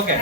Okay.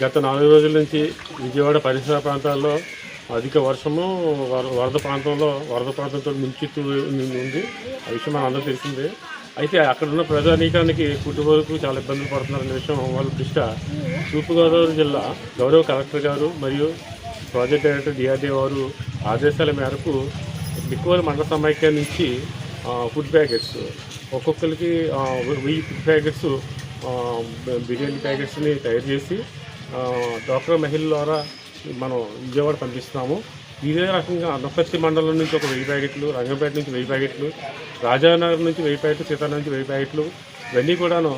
గత 4 రోజుల నుంచి విజయవాడ పరిసర ప్రాంతాల్లో అధిక వర్షము వరద ప్రాంతంతో ముంచెత్తు ఉంది. ఆ విషయం మన అందరూ తెలిసిందే. అయితే అక్కడ ఉన్న ప్రజానీకానికి కుటుంబాలకు చాలా ఇబ్బందులు పడుతున్నారనే విషయం వాళ్ళ దృష్ట్యా తూర్పుగోదావరి జిల్లా గౌరవ కలెక్టర్ గారు మరియు ప్రాజెక్ట్ డైరెక్టర్ డిఆర్డీ వారు ఆదేశాల మేరకు బిక్కువల మండల సమైక్య నుంచి ఫుడ్ ప్యాకెట్స్ ఒక్కొక్కరికి 1000 ఫుడ్ ప్యాకెట్స్ బిర్యానీ ప్యాకెట్స్ని తయారు చేసి డాక్టర్ మహిళల ద్వారా మనం విజయవాడ పంపిస్తున్నాము. ఇదే రకంగా అనపర్తి మండలం నుంచి ఒక 1000 ప్యాకెట్లు, రంగంపేట నుంచి 1000 ప్యాకెట్లు, రాజానగర్ నుంచి 1000 ప్యాకెట్లు, సీతానగర్ నుంచి 1000 ప్యాకెట్లు ఇవన్నీ కూడాను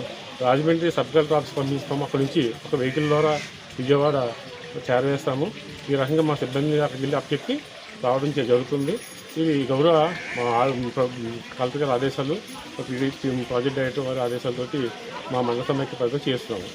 రాజమండ్రి సబ్ కలెక్టర్ ఆఫీస్ పంపిస్తాము. అక్కడి నుంచి ఒక వెహికల్ ద్వారా విజయవాడ చేరవేస్తాము. ఈ రకంగా మా సిబ్బంది అక్కడికి వెళ్ళి అప్పచెప్పి రావడం జరుగుతుంది. ఇది గౌరవ కలెక్టర్ గారి ఆదేశాలు, ప్రాజెక్ట్ డైరెక్టర్ వారి ఆదేశాలతోటి మా మండల సమైక్య పరిధిలో చేస్తున్నాము.